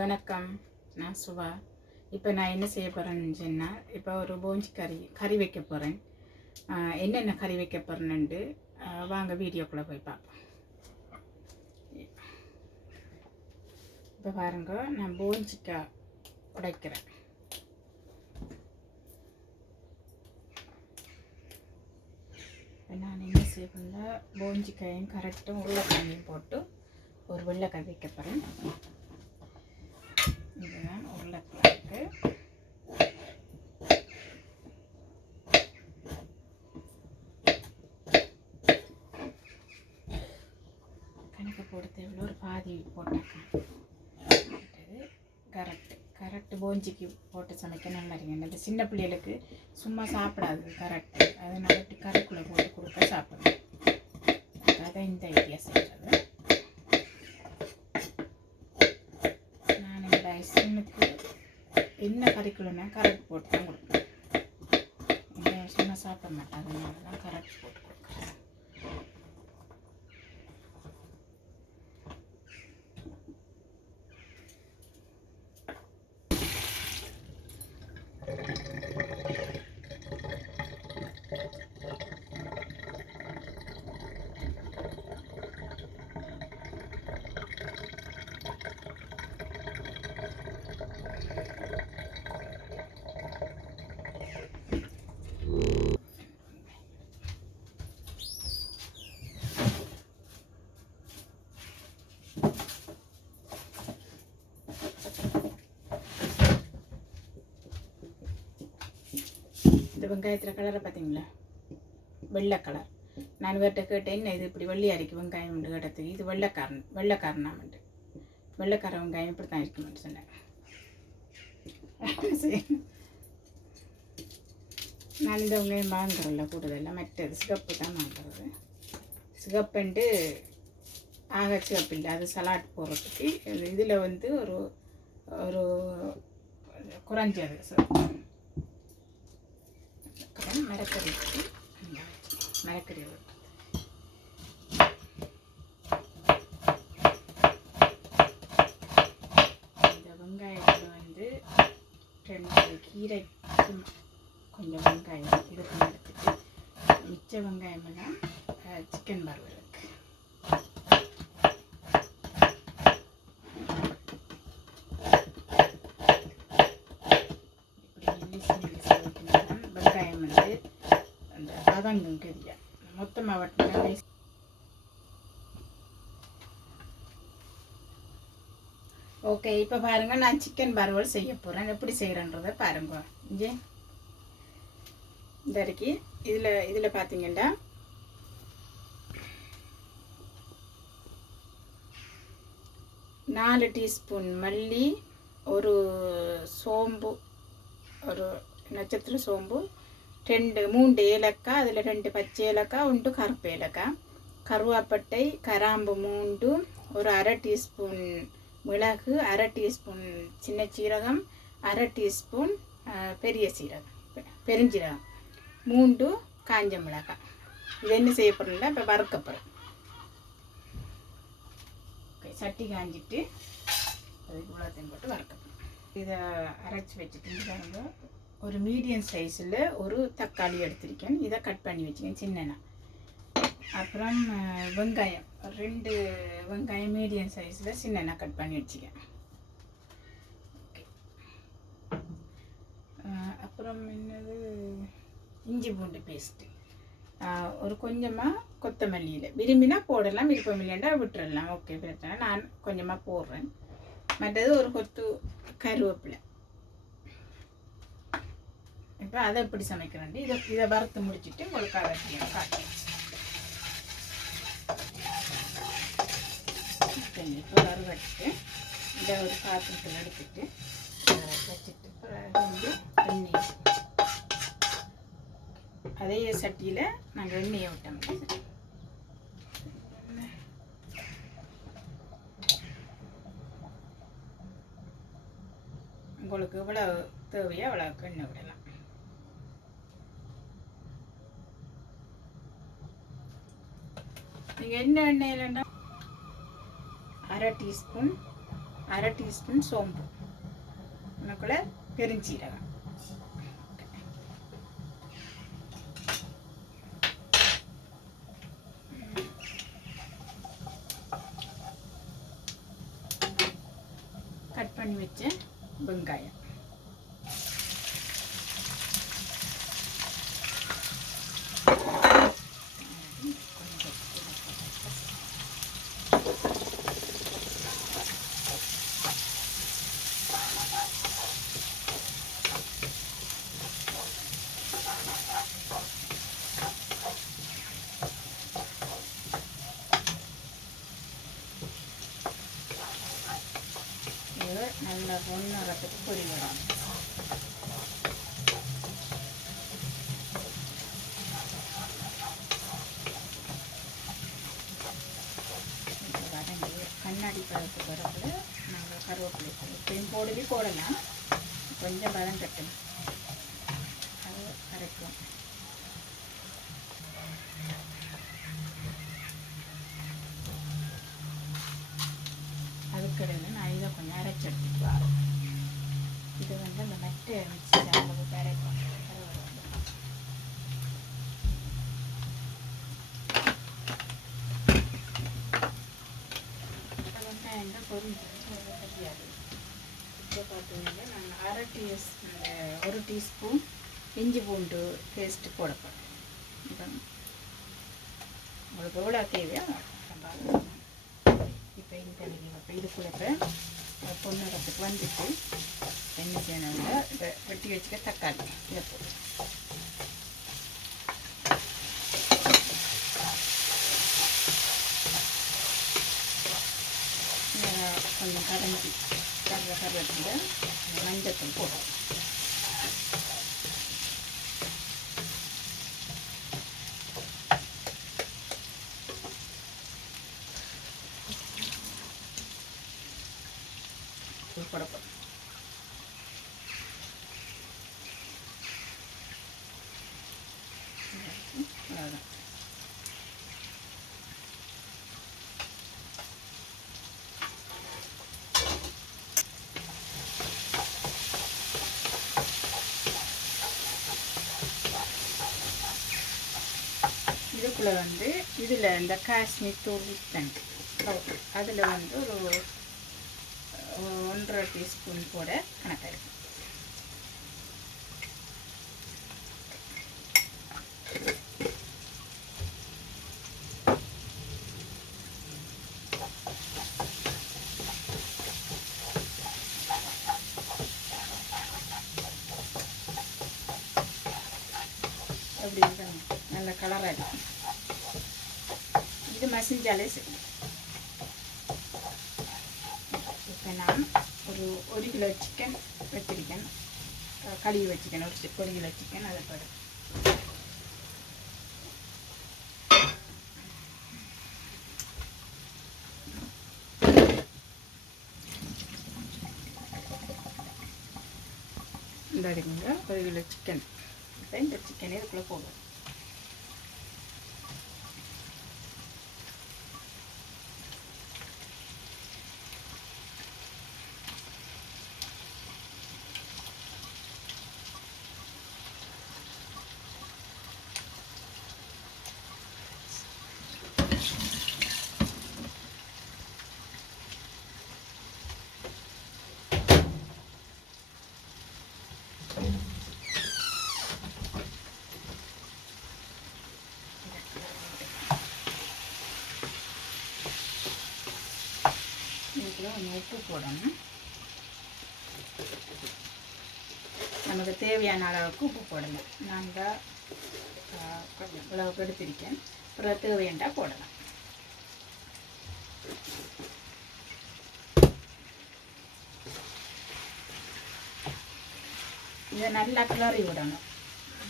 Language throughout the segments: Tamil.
வணக்கம். நான் சுபா இப்போ நான் என்ன செய்ய போகிறேன்னு சொன்னால் இப்போ ஒரு போஞ்சி கறி கறி வைக்க போகிறேன் என்னென்ன கறி வைக்க போகிறேன்னுட்டு வாங்க வீடியோக்குள்ளே போய் பார்ப்போம் இப்போ பாருங்க நான் போஞ்சிக்காய் உடைக்கிறேன். இப்போ நான் என்ன செய்வேன்னா போஞ்சிக்காயும் கரெக்டாக உருளைக்கிழங்கையும் போட்டு ஒரு வெள்ளைக்காய் வைக்க போகிறேன் இதுதான் உருளைக்கிழங்கு கணக்கு போட தேவையில்ல ஒரு பாதி போட்டாக்கா. கரெக்ட் கரெக்ட் போஞ்சிக்கு போட்டு சமைக்க நல்லா இருக்குங்க இந்த சின்ன பிள்ளைகளுக்கு சும்மா சாப்பிடாது கரெக்ட் அதனால இப்படி போட்டு கொடுக்க சாப்பிடும் அதான் இந்த ஐடியா செய்கிறது நான் இந்த ஐஸ்கிரீமுக்கு என்ன கறிக்குள்ளனா கரெக்ட் போட்டு தான் கொடுப்பேன் சும்மா சாப்பிட மாட்டேன். அதனால தான் கரெக்ட் போட்டு கொடுக்குறேன். இந்த வெங்காயத்தில் கலரை பார்த்தீங்களா வெள்ளை கலர் நான் இவர்கிட்ட கேட்டேன் என்ன இது இப்படி வெள்ளி இருக்கு வெங்காயம் உண்டு? கேட்டதுக்கு இது வெள்ளைக்காரன் வெள்ளைக்காரனாமண்டு வெள்ளைக்கார வெங்காயம் இப்படி தான் இருக்குமென்று சொன்னேன். நான் இந்த வெங்காயம் வாங்குறதில்ல கூடுதலில். மற்றது சிகப்பு தான் வாங்குறது. சிகப்புண்டு ஆக சிகப்பு இல்லை. அது சலாட் போடுறதுக்கு. இதில் வந்து ஒரு ஒரு குறைஞ்சது. சிவப்பு. மரக்கறி. வச்சு மரக்கறி இந்த வெங்காயத்தில் வந்து ரெண்டு கீரைக்கு கொஞ்சம் வெங்காயம் இதுக்கு எடுத்துட்டு மிச்ச வெங்காயமெல்லாம் சிக்கன் வறுவலுக்கு இப்படி மெல்லிசு மெல்லிசு வைக்கணும் வெங்காயம் வந்து அந்த வதங்கும் கறியா மொத்தமாக வட்டினா ஓகே இப்போ பாருங்க நான் சிக்கன் வறுவல் செய்ய போகிறேன் எப்படி செய்கிறேன்றதை பாருங்க இங்கே இந்த இருக்கு இதில் இதில் பார்த்தீங்கன்னா நாலு டீஸ்பூன் மல்லி ஒரு சோம்பு ஒரு நட்சத்திர சோம்பு ரெண்டு மூன்று ஏலக்காய் அதில் ரெண்டு பச்சை ஏலக்காய் உண்டு கருப்பு ஏலக்காய். கருவாப்பட்டை கராம்பு மூண்டு ஒரு அரை டீஸ்பூன் மிளகு அரை டீஸ்பூன் சின்ன சீரகம் அரை டீஸ்பூன் பெரிய சீரகம் பெ- பெருஞ்சீரகம். மூண்டு காஞ்ச மிளகாய். இது என்ன செய்ய போகிறோம்ல இப்போ வறுக்கப்படும் சட்டி காஞ்சிட்டு அதுக்கு இவ்வளோத்தையும் போட்டு வறுக்கப்படும் இதை அரைச்சி வச்சுட்டு ஒரு மீடியம் சைஸில் ஒரு தக்காளி எடுத்திருக்கேன். இதை கட் பண்ணி வச்சுக்கேன் சின்னனா அப்புறம் வெங்காயம். ரெண்டு வெங்காயம் மீடியம் சைஸில் சின்னனா கட் பண்ணி வச்சுக்கேன். அப்புறம் என்னது? இஞ்சி பூண்டு பேஸ்ட்டு ஒரு கொஞ்சமாக கொத்தமல்லியில் விரும்பினா போடலாம் விருப்பம் இல்லைன்னா விட்டுறலாம். ஓகே பிரச்சனை நான் கொஞ்சமாக போடுறேன். மற்றது ஒரு கொத்து கருவேப்பிலை. இப்போ அதை எப்படி சமைக்கிறேன் இதை இதை வறுத்து முடிச்சுட்டு உங்களுக்கு அதை காட்டுறேன். இப்போ வறுவட்டு இதை ஒரு பாத்திரத்தில் எடுத்துட்டு வச்சுட்டு வந்து எண்ணெய் அதே சட்டியில் நாங்கள் எண்ணெயை விட்டோம் உங்களுக்கு எவ்வளோ தேவையோ அவ்வளோ எண்ணெய் விடலாம் நீங்கள் என்ன எண்ணெய் இல்லைன்னா அரை டீஸ்பூன் அரை டீஸ்பூன் சோம்பு. உனக்குள்ள பெருஞ்சீரகம் கட் பண்ணி வச்ச வெங்காயம் இது நல்லா பொன்னிறத்துக்கு பொரியணும் இது வதங்கி கண்ணாடி பழத்து பிறகு நாங்கள் கருவேப்பிலை இப்பயும் போடவே போடலாம். கொஞ்சம் பதம் கட்டணும் அது கரைக்கும் அதுக்கிடையில் நான் இதை கொஞ்சம் அரைச்சி எடுத்துட்டு வரேன் இது வந்து அந்த மட்டை மிக்சி அளவுக்கு அரைப்போம் வெங்காயம் பொரிஞ்சு தெரியாது. இப்போ பார்த்தீங்கன்னா நான் அரை டீஸ் ஒரு டீஸ்பூன் இஞ்சி பூண்டு பேஸ்ட்டு போட போகிறேன் உங்களுக்கு எவ்வளோ தேவையோ இப்போ இந்த இப்போ இது பொண்ணு இப்போ வந்துட்டு என்ன செய்யணும்னா இதை வெட்டி வச்சுக்க தக்காளி இதை போட்டு இதை கொஞ்சம் கரைஞ்சி கரை கருவேப்பில மஞ்சத்தூள் போடும் தூள் போட போகிறோம் அவ்வளோதான் இதுக்குள்ளே வந்து இதில் இந்த காஷ்மீர் தூள் தண்டு பவுடர் அதில் வந்து ஒரு ஒன்றரை டீஸ்பூன் போட கணக்காக இருக்கும் அப்படி நல்லா நல்ல கலராக இருக்கும். இது மசிஞ்சாலே இப்போ நான் ஒரு ஒரு கிலோ சிக்கன் வச்சிருக்கேன் கழுவி வச்சுக்கணும் ஒரு ஒரு கிலோ சிக்கன் அதை போடு இந்த ஒரு கிலோ சிக்கன் இப்போ இந்த சிக்கனே இதுக்குள்ளே போகும் இதுக்குள்ள கொஞ்சம் உப்பு போடணும். நமக்கு தேவையான அளவுக்கு உப்பு போடணும். நாங்கள் கொஞ்சம் இவ்வளவுக்கு எடுத்திருக்கேன் அப்புறம் தேவையாண்டா போடலாம். இதை நல்லா கிளறி விடணும்.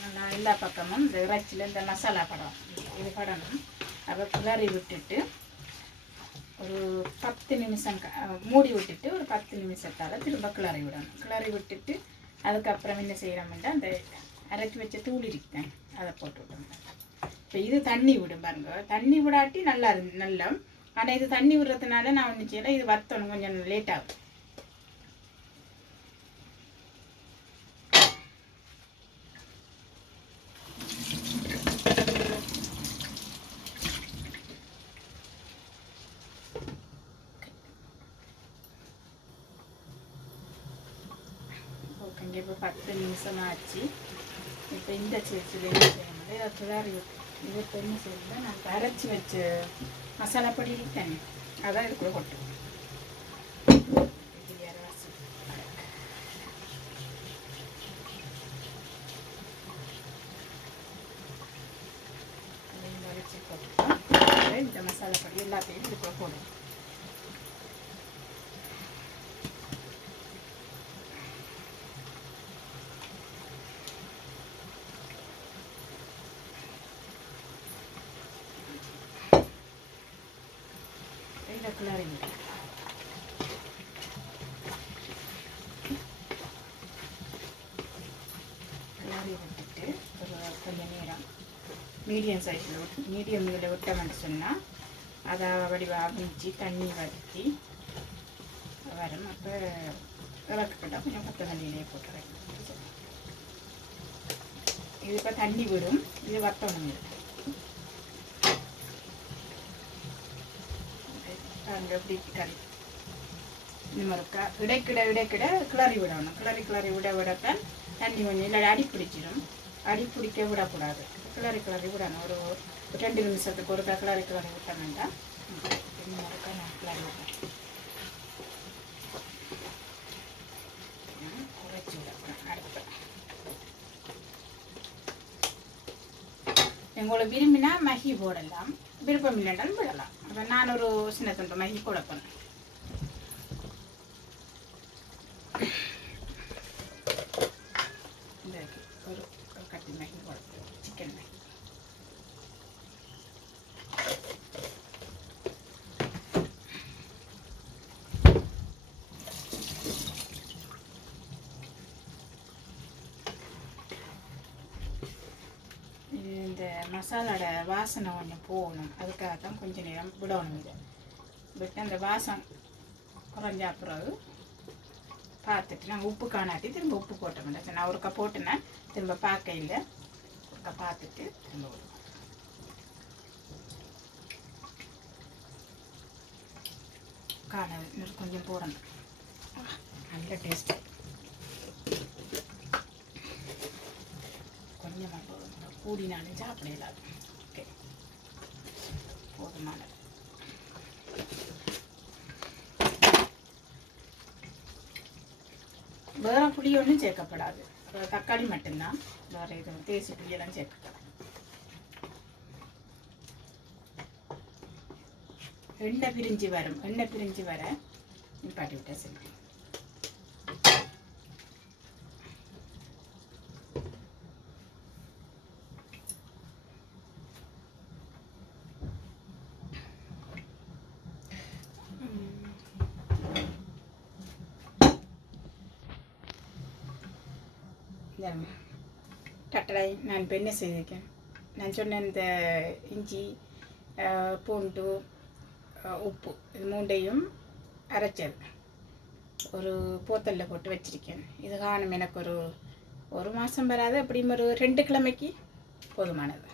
நல்லா எல்லா பக்கமும் இந்த இறைச்சியில் இந்த மசாலா படம் இது படணும். அப்போ கிளறி விட்டுட்டு ஒரு பத்து நிமிஷம் க- மூடி விட்டுட்டு ஒரு பத்து நிமிஷத்தால் திரும்ப கிளறி விடணும். கிளறி விட்டுட்டு அதுக்கப்புறம் என்ன செய்கிறோம்னா அந்த அரைச்சி வச்ச தூள் இருக்கேன் அதை போட்டு விடணும். இப்போ இது தண்ணி விடும் பாருங்க. தண்ணி விடாட்டி நல்லா இருந்து நல்லா ஆனால் இது தண்ணி விடுறதுனால நான் ஒன்று செய்யலை. இது வத்தணும். கொஞ்சம் லேட் ஆகும் இங்கே இப்போ பத்து ஆச்சு இப்போ இந்த சேர்த்து வேலை செய்யணும் இதை கிளறி இதை இப்போ என்ன நான் அரைச்சி வச்ச மசாலா பொடி இருக்கேன் அதான் இதுக்குள்ளே கொட்டு இந்த மசாலா பொடி எல்லாத்தையும் இதுக்குள்ளே போடணும். இந்த கிளறி கிளறி விட்டுட்டு ஒரு நேரம் மீடியம் சைஸில் விட்டு மீடியம் இதில் விட்டோம்னு சொன்னால் அதை வடிவா அவிச்சு தண்ணி வதக்கி வரும். அப்போ இறக்கிட்டா கொஞ்சம் தண்ணியிலே போட்டுறேன் இது இப்போ தண்ணி விடும். இது வத்தணும் இது பாருங்க எப்படி கறி இந்த மாதிரி க இடைக்கிட இடைக்கிட கிளறி விடணும். கிளறி கிளறி விட விடத்தான் தண்ணி கொஞ்சம் இல்லை அடி பிடிச்சிடும் அடி பிடிக்க விடக்கூடாது. கிளறி கிளறி விடணும். ஒரு ஒரு ரெண்டு நிமிஷத்துக்கு ஒரு கிளறி கிளறி விட்டோம்னா இந்த மாதிரி நான் கிளறி விட்டேன் உங்களுக்கு விரும்பினா மகி போடலாம். விருப்பம் இல்லைன்றாலும் விடலாம். அப்போ நான் ஒரு சின்ன துண்டு மகி போட போனேன் இந்த இருக்கு. ஒரு ஒரு கட்டி மகி போட சிக்கன் மகி இது இந்த மசாலோட வாசனை கொஞ்சம் போகணும். அதுக்காக தான் கொஞ்சம் நேரம் விடணும். இதை விட்டு அந்த வாசம் குறைஞ்சா பிறகு பார்த்துட்டு நாங்கள் உப்பு காணாட்டி திரும்ப உப்பு போட்ட மாட்டேன் நான் ஒருக்கா போட்டேன்னா திரும்ப பார்க்க இல்லை. ஒருக்கா பார்த்துட்டு திரும்ப விடுவோம் காண இன்னும் கொஞ்சம் போடணும். நல்ல டேஸ்ட் கொஞ்சமாக போதும் கூடினாலும் சாப்பிடலாம். ஓகே. போதுமானது வேற புளி ஒன்றும் சேர்க்கப்படாது. தக்காளி மட்டும்தான். வேற எதுவும் தேசி புளியெல்லாம் சேர்க்கப்படாது. எண்ணெய் பிரிஞ்சு வரும். எண்ணெய் பிரிஞ்சு வர நிப்பாட்டி விட்டா சரி இந்த நான் இப்போ என்ன செய்திருக்கேன் நான் சொன்ன இந்த இஞ்சி பூண்டு உப்பு இது மூண்டையும் அரைச்சது ஒரு போத்தலில் போட்டு வச்சிருக்கேன் இது காணும் எனக்கு ஒரு ஒரு மாதம் வராது அப்படியும் ஒரு ரெண்டு கிழமைக்கு போதுமானது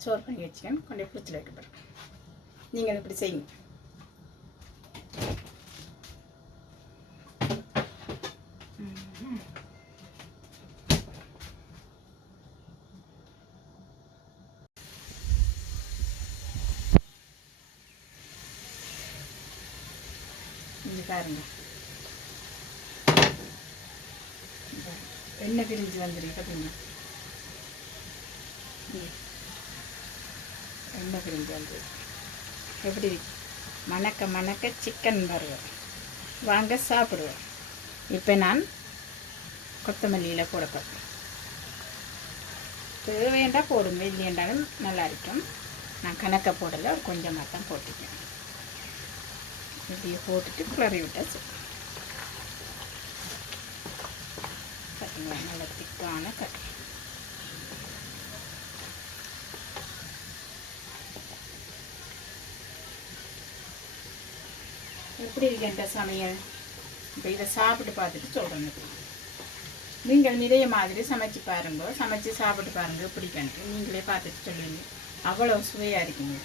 சோறு பண்ணி வச்சுக்கேன் கொண்டு ஃப்ரிட்ஜில் வைக்கப்படுறேன் நீங்கள் இப்படி செய்யுங்க ம்ம். இது பாருங்க இந்த எண்ணெய் பிரிஞ்சு வந்துருக்கு பார்த்தீங்களா இங்க. பிரிஞ்சு வந்து எப்படி? மணக்க மணக்க சிக்கன் வருவோம் வாங்க சாப்பிடுவோம். இப்போ நான் கொத்தமல்லியில் போட போகிறேன் தேவையண்டா போடுங்க. இல்லையண்டாலும் நல்லா இருக்கும். நான் கணக்க போடலை. ஒரு கொஞ்சமாக தான் போட்டுக்கேன் இப்படியே போட்டுட்டு குளறி விட்டேன் சரி நல்ல திக்கான கட் எப்படி இருக்கின்ற சமையல்? இப்போ இதை சாப்பிட்டு பார்த்துட்டு சொல்கிறேன் நீங்கள் நிறைய மாதிரி சமைச்சு பாருங்க. சமைச்சு சாப்பிட்டு பாருங்க. பிடிக்கன்ட்டு நீங்களே பார்த்துட்டு சொல்லுவீங்க அவ்வளோ சுவையாக இருக்குங்க.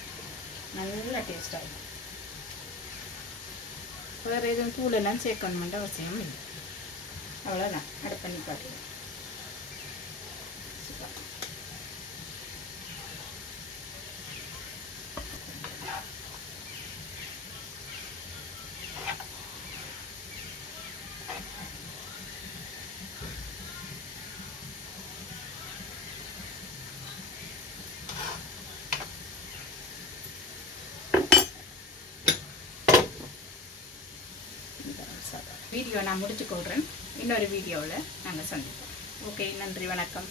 நல்ல டேஸ்டாக இருக்கும் வேறு எதுவும் தூளெல்லாம் சேர்க்கணுமென்ற அவசியம் இல்லை. அவ்வளோதான் அடுப்பு பண்ணி பார்க்கலாம் வீடியோ நான் முடிச்சு கொள்கிறேன் இன்னொரு வீடியோவில் நாங்கள் சந்திப்போம். ஓகே நன்றி வணக்கம்.